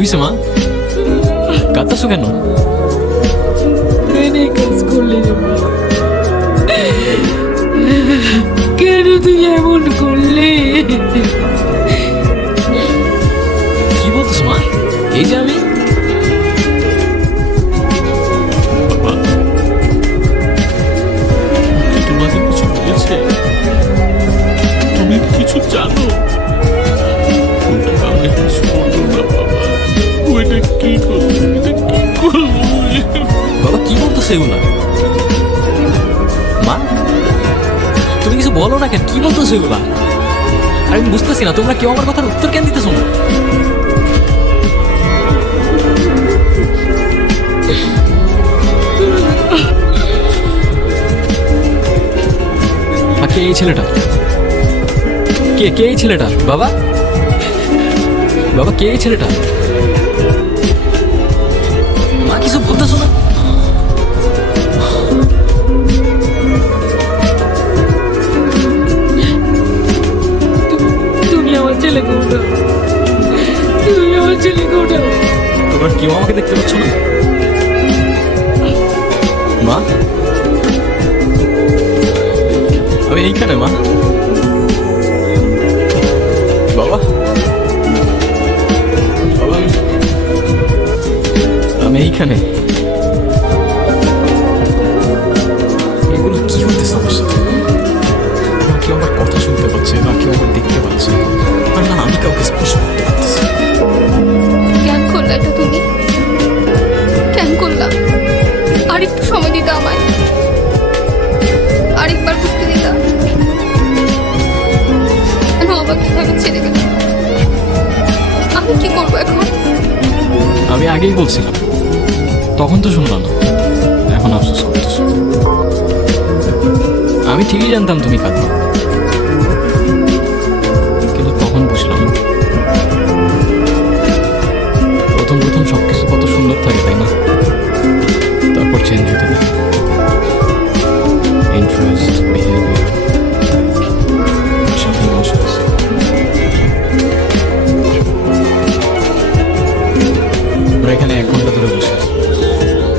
হয়েছে মা? কাঁদতেছো কেন? কাজ করলি রে মা? কেন তুই এমন করলি? কি বলতেছো মা? এই যে আমি বাবা, কি তোমাদের কিছু বলেছে? তুমি কিছু জানো? আমি কিছু বলবো না বাবা। ওইটা কি করবো? এটা কি করবো? বাবা কি বলতেছে এগুলা? মা তুমি কিছু বলো না কেন? কি বলতেছো এগুলা? আর আমি বুঝতেছি না তোমরা কেউ আমার কথার উত্তর কেন দিতেছো না? কে এই ছেলেটা? কে এই ছেলেটা? বাবা বাবা কে এই ছেলেটা? মা কিছু বলতেছো না? তুমি আমার ছেলেকে উঠাও, তুমি আমার ছেলেকে উঠাও। তোমরা কেউ আমাকে দেখতে পাচ্ছ না? মা আমি এইখানে মা। বাবা বাবা আমি এইখানে। এগুলো কি হইতেছে আমার সাথে? না কেউ আমার কথা শুনতে পাচ্ছে, না কেউ আমার দেখতে পাচ্ছে, আর না আমি কাউকে স্পর্শ করতে পারতেছি। কেন করলা এটা তুমি? কেন করলা? আরেকটু সময় দিতে আমায়, আরেকবার বুঝতে দিতা। কেন আমাকে কিভাবে ছেড়ে দিল? আমি কি করবো এখন? আমি আগেই বলছিলাম, তখন তো শুনলাম না, এখন আফসোস করতেছো। আমি ঠিকই জানতাম তুমি কাঁদবে, কিন্তু তখন বুঝলাম প্রথম প্রথম সবকিছু কত সুন্দর থাকে তাই না? তারপর চেঞ্জ হতে থাকে ইন্টারেস্ট, বিহেভিয়ার, সাথে ইমোশনস। আমরা এখানে 1 ঘন্টা ধরে বসে আছি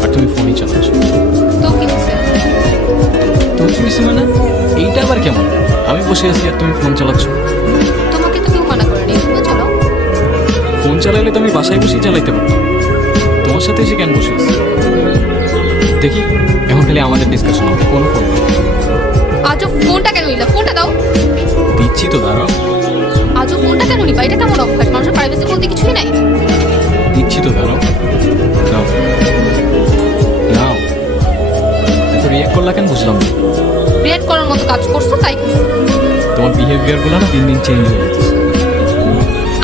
আর তুমি ফোনই চালাচ্ছ। তো কি হয়েছে? তো কি হয়েছে মানে? এইটা আবার কেমন? আমি বসে আছি আর তুমি ফোন চালাচ্ছ। তোমাকে তো কেউ মানা করেনি, তুমি চালাও। ফোন চালাইলে তো আমি বাসায় বসেই চালাইতে পারতাম, তোমার সাথে এসে কেন বসে আছি? দেখি এখন খালি আমাদের ডিসকাশন হবে, কোনো ফোন না। আজও ফোনটা কেন নিলা? ফোনটা দাও। দিচ্ছি তো, দাঁড়াও। আজও ফোনটা কেন নিবা? এটা কেমন অভ্যাস? মানুষের প্রাইভেসি বলতে কিছুই নাই। দিচ্ছি তো, দাঁড়াও। নাও নাও। এত রিয়াক্ট করলা কেন বুঝলাম না। রিয়েক্ট করার মতো কাজ করছো তাই করছো। তোমার বিহেভিয়ারগুলো না দিন দিন চেঞ্জ হয়ে যাচ্ছে।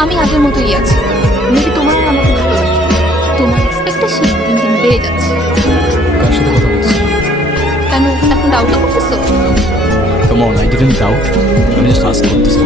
আমি আগের মতোই আছি। মেবি তোমার আর আমাকে ভালো লাগে। তোমার এক্সপেকটেশন দিন দিন বেড়ে যাচ্ছে। কার সাথে কথা বলছি? কেন এখন ডাউটও করতেছো? Come on, I didn't doubt. আমি জাস্ট আস্ক করতেছি।